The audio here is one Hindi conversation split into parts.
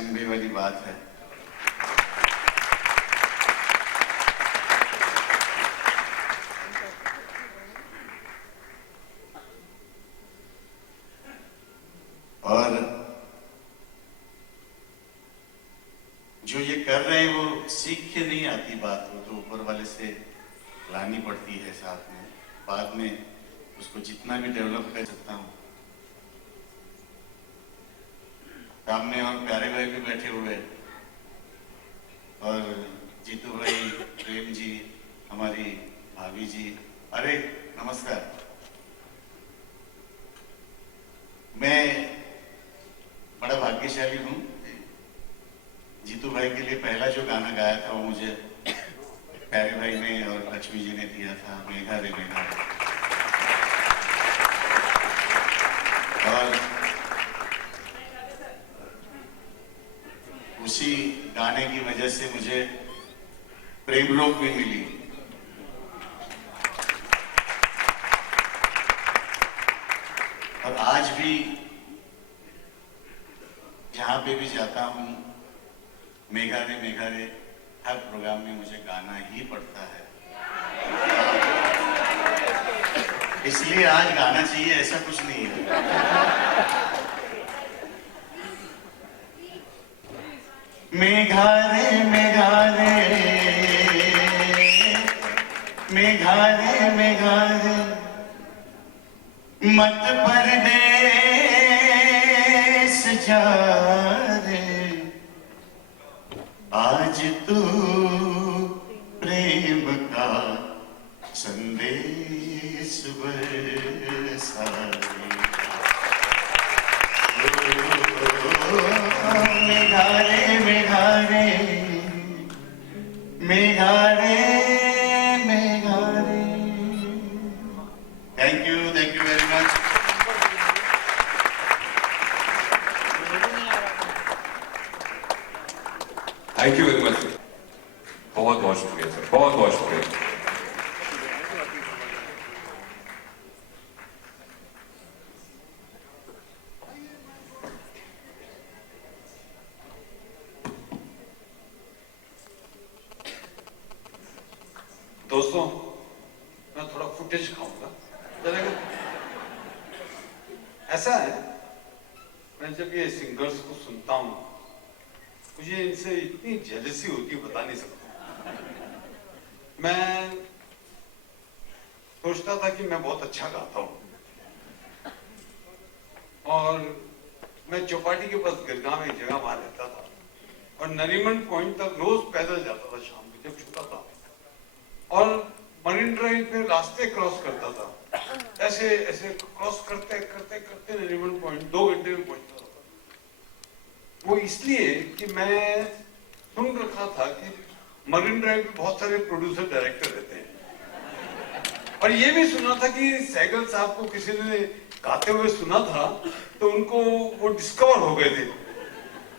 अचंभे वाली बात है। और जो ये कर रहे हैं वो सीख के नहीं आती बात, वो तो ऊपर वाले से लानी पड़ती है साथ में, बाद में उसको जितना भी डेवलप कर सकता हूँ। सामने और प्यारे भाई भी बैठे हुए और जीतू भाई, प्रेम जी, हमारी भाभी जी, अरे नमस्कार। मैं बड़ा भाग्यशाली हूँ, जीतू भाई के लिए पहला जो गाना गाया था वो मुझे प्यारे भाई ने और लक्ष्मी जी ने दिया था, मेघा रे मेघा। और उसी गाने की वजह से मुझे प्रेम रोक भी मिली। और आज भी जहां पे भी जाता हूं, मेघा रे हर प्रोग्राम में मुझे गाना ही पड़ता है। इसलिए आज गाना चाहिए ऐसा कुछ नहीं है। मेघा रे मेघा रे मत परदेस जा रे, आज तू प्रेम का संदेश बरसा रे। मेघा रे मेघा रे thank you very much. Thank you very much sir, बहुत बहुत शुक्रिया सर, बहुत बहुत शुक्रिया। दोस्तों, मैं थोड़ा फुटेज खाऊंगा। ऐसा है, मैं जब ये सिंगर्स को सुनता हूं मुझे इनसे इतनी जेलसी होती है, बता नहीं सकता। मैं सोचता था कि मैं बहुत अच्छा गाता हूं और मैं चौपाटी के पास गिरगांव में एक जगह वहां रहता था और नरीमन पॉइंट तक रोज पैदल जाता था शाम को जब छूटा था, और मरीन ड्राइव पे रास्ते क्रॉस करता था। ऐसे ऐसे क्रॉस करते करते करते नरीमन पॉइंट 2 घंटे में पहुंचता था। वो इसलिए कि मैं सुन रखा था कि मरीन ड्राइव पे बहुत सारे प्रोड्यूसर डायरेक्टर रहते हैं, और ये भी सुना था कि सहगल साहब को किसी ने गाते हुए सुना था तो उनको वो डिस्कवर हो गए थे।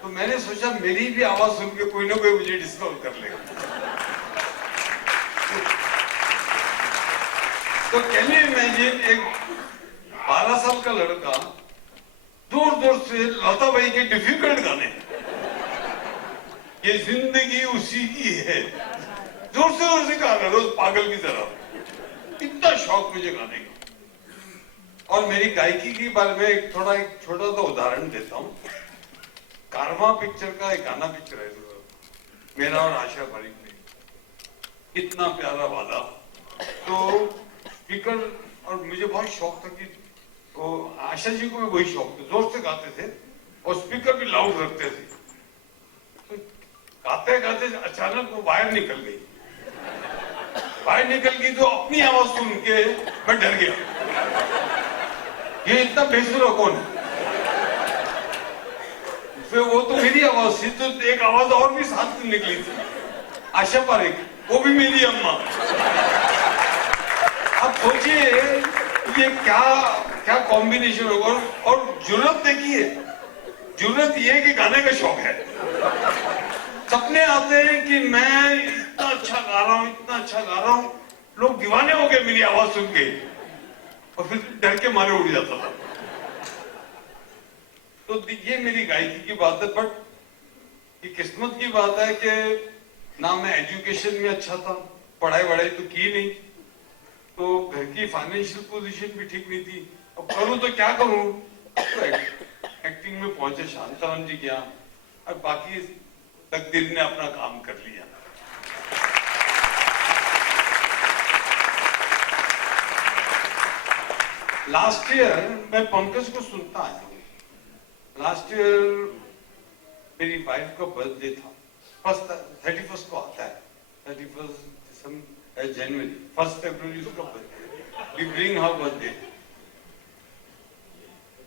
तो मैंने सोचा मेरी भी आवाज सुन के कोई ना कोई मुझे डिस्कवर कर लेगा। तो कैन यू इमेजिन, एक 12 साल का लड़का दूर दूर से लता बाई के डिफिकल्ट गाने, ये जिंदगी उसी की है, जोर से गा रहा रोज पागल की तरह। इतना शौक मुझे गाने का। और मेरी गायकी के बारे में एक छोटा सा उदाहरण देता हूँ। कारवां पिक्चर का एक गाना पिक्चर है मेरा और आशा बारिक ने, इतना प्यारा वादा। तो स्पीकर, और मुझे बहुत शौक था कि वो आशा जी को भी वही शौक था, जोर से गाते थे और स्पीकर भी लाउड रखते थे। तो गाते गाते अचानक वो वायर निकल गई तो अपनी आवाज सुन के मैं डर गया, ये इतना बेसुरा कौन है। फिर वो तो मेरी आवाज थी, तो एक आवाज और भी साथ में निकली थी, आशा पारेख, वो भी मेरी अम्मा। अब सोचिए ये क्या कॉम्बिनेशन होगा। और जुर्रत देखिए, जुर्रत ये कि गाने का शौक है। सपने आते हैं कि मैं इतना अच्छा गा रहा हूं, इतना अच्छा गा रहा हूं, लोग दीवाने हो गए मेरी आवाज सुन के, और फिर डर के मारे उड़ जाता था। तो ये मेरी गायकी की बात है। बट कि किस्मत की बात है कि ना मैं एजुकेशन में अच्छा था, पढ़ाई वढ़ाई तो की नहीं, तो घर की फाइनेंशियल पोजीशन भी ठीक नहीं थी। अब करूं तो क्या करूं, तो एक्टिंग में पहुंचे शांताराम जी क्या, और बाकी तकदीर ने अपना काम कर लिया। लास्ट ईयर मैं पंकज को सुनता आया हूँ। लास्ट ईयर मेरी वाइफ का बर्थडे था, 31st को आता है, 31 जनवरी, 1 फरवरी उसका birthday, we bring her birthday.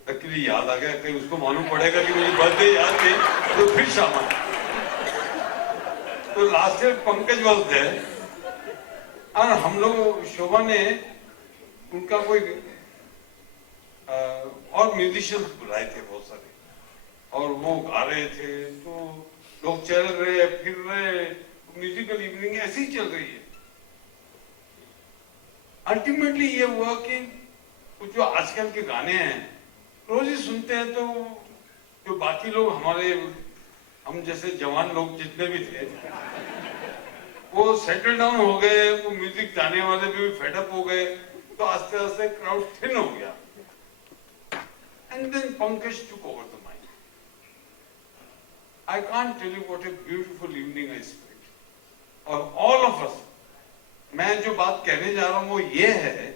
Luckily याद आ गया, कहीं उसको मालूम पड़ेगा कि मुझे बर्थडे याद नहीं तो फिर शामिल। तो last year Pankaj was there, और हम लोग शोभा ने उनका कोई और म्यूजिशियंस बुलाए थे बहुत सारे, और वो गा रहे थे, तो लोग चल रहे फिर रहे, म्यूजिकल इवनिंग ऐसी ही चल रही है। अल्टीमेटली ये हुआ कि जो आजकल के गाने हैं रोज ही सुनते हैं, तो जो बाकी लोग हमारे, हम जैसे जवान लोग जितने भी थे, वो सेटल डाउन हो गए, वो म्यूजिक गाने वाले भी फेडअप हो गए, तो आस्ते आस्ते क्राउड थिन हो गया। And then Pankaj took over the mic. I can't tell you what a beautiful evening I spent. और all of us, मैं जो बात कहने जा रहा हूँ वो ये है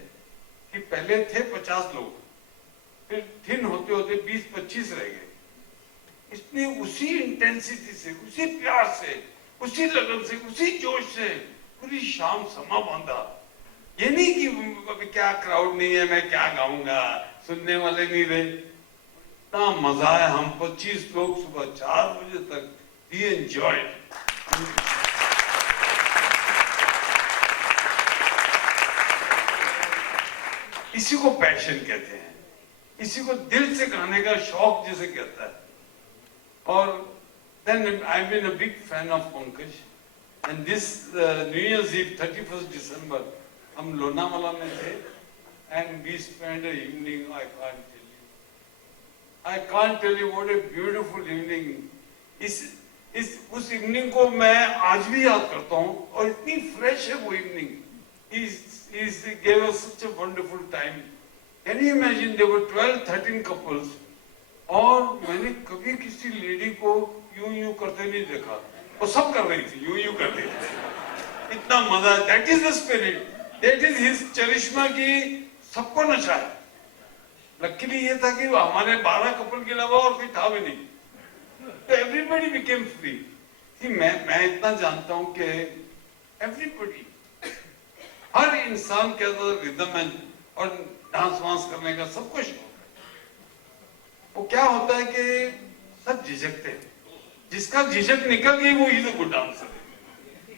कि पहले थे 50 लोग, फिर थिन होते होते 20-25 रह गए। इसने उसी इंटेंसिटी से, उसी प्यार से, उसी लगन से, उसी जोश से पूरी शाम समा बांधा। ये नहीं कि अभी क्या क्राउड नहीं है, मैं क्या गाऊंगा, सुनने वाले नहीं रहे। इतना मजा है, हम 25 लोग सुबह 4 बजे तक वी एंजॉय। इसी को पैशन कहते हैं, इसी को दिल से गाने का शौक जिसे कहता है। और then I've been a big fan of Pankaj, and this New Year's Eve 31st December हम लोनावाला में थे, and we spent an evening, I can't tell you what a beautiful evening. उस इवनिंग को मैं आज भी याद करता हूँ, और इतनी फ्रेश है वो evening. He gave us such a wonderful time. Can you imagine, there were 12-13 couples, और मैंने कभी किसी लेडी को यूं करते नहीं देखा, वो सब कर रही थी, यूं कर रही थी। इतना मजा, that is the spirit, that is his चरिश्मा की सबको नशा है। लकीली ये था कि हमारे 12 कपल के अलावा और कोई था भी नहीं, तो everybody became free। मैं इतना जानता हूं कि everybody, हर इंसान के अंदर रिदम है और डांस वांस करने का सब कुछ। वो क्या होता है कि सब झिझकते हैं, जिसका झिझक निकल गई वो ही तो गुड डांसर है।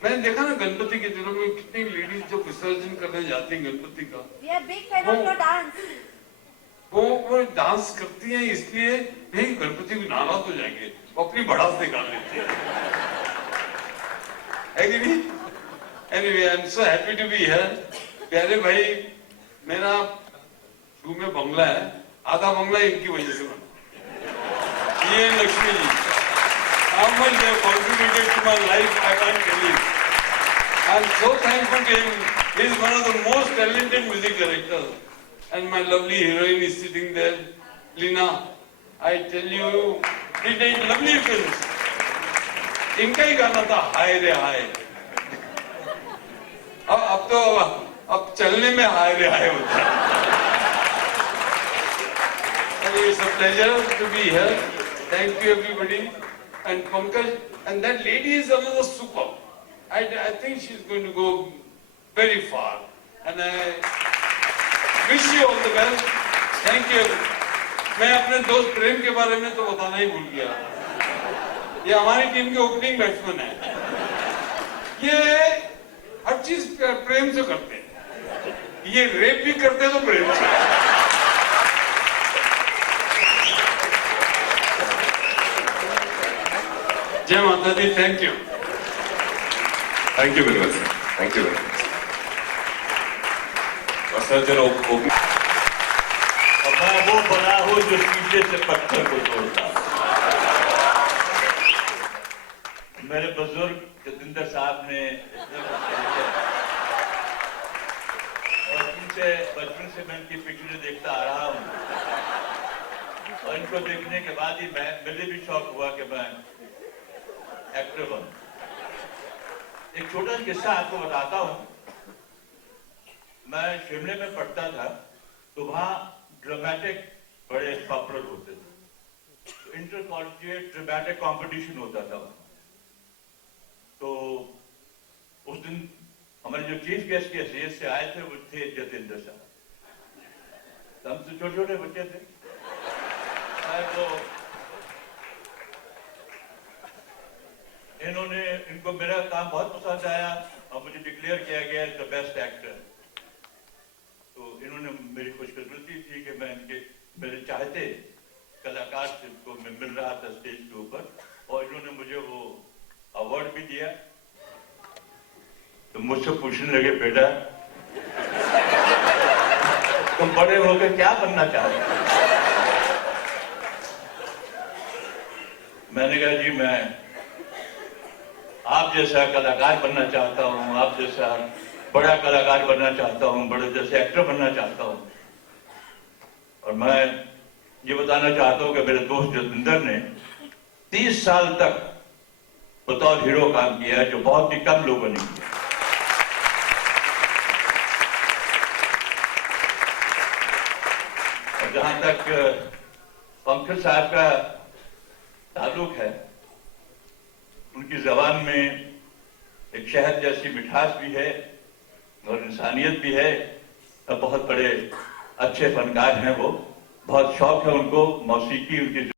मैंने देखा ना गणपति के दिनों में कितनी लेडीज जो विसर्जन करने जाती हैं गणपति का, वो डांस करती हैं, इसलिए नहीं गणपति को नाराज हो जाएंगे, वो अपनी भड़ास निकाल लेती है कि नहीं। Anyway, I'm so happy to be here. प्यारे भाई, मेरा शू में बंगला है, आधा बंगला इनकी वजह से बना। ये Lakshmi ji, how much they have contributed to my life, I can't tell you. I'm so thankful to him. He is one of the most talented music directors, and my lovely heroine is sitting there, Lina. I tell you, he did lovely films. इनका ही गाना था हाय रे हाय। अब तो अब चलने में हाय रे हाय होता है। It's a pleasure to be here. Thank you everybody. And Pankaj, and that lady is another super. I think she's going to go very far. And I wish you all the best. Thank you. मैं अपने दोस्त प्रेम के बारे में तो बताना ही भूल गया। ये हमारी टीम के ओपनिंग बैट्समैन है। ये हर चीज प्रेम से करते हैं, ये रेप भी करते हैं तो प्रेम से। जय माता दी। Thank you. Thank you very much, sir. Thank you very much. और सर जरा मैं वो बना हो जो शीशे से पत्थर को तोड़ता। मेरे बुजुर्ग जतिंदर साहब ने बचपन से मैं इनकी पिक्चरें देखता आ रहा हूँ और इनको देखने के बाद ही मुझे भी शौक हुआ कि मैं एक्टर बनूं। एक छोटा सा किस्सा आपको बताता हूँ। मैं शिमले में पढ़ता था तो वहाँ ड्रामेटिक बड़े पॉपुलर होते थे, तो इंटर कॉलेजिएट ड्रामेटिक कंपटीशन होता था वहाँ। तो उस दिन हमारे जो चीफ गेस्ट की हैसियत से आए थे वो थे जतिंदर साहब। हम तो छोटे छोटे बच्चे थे, तो इनको मेरा काम बहुत पसंद आया और मुझे डिक्लेयर किया गया द बेस्ट एक्टर। तो इन्होंने मेरी खुशकिस्मती थी कि मैं इनके मेरे चाहते कलाकार से इनको मिल रहा था स्टेज के ऊपर, और इन्होंने मुझे वो अवार्ड भी दिया। तो मुझसे पूछने लगे, बेटा तुम बड़े होकर क्या बनना चाहते हो? मैंने कहा जी मैं आप जैसा कलाकार बनना चाहता हूँ, आप जैसा बड़ा कलाकार बनना चाहता हूँ, बड़े जैसे एक्टर बनना चाहता हूँ। और मैं ये बताना चाहता हूँ कि मेरे दोस्त जतिंदर ने 30 साल तक बतौर हीरो काम किया है, जो बहुत ही कम लोगों ने किया। और जहां तक पंकज साहब का ताल्लुक है, उनकी जबान में एक शहद जैसी मिठास भी है और इंसानियत भी है। बहुत बड़े अच्छे फनकार हैं वो, बहुत शौक है उनको मौसीकी उनकी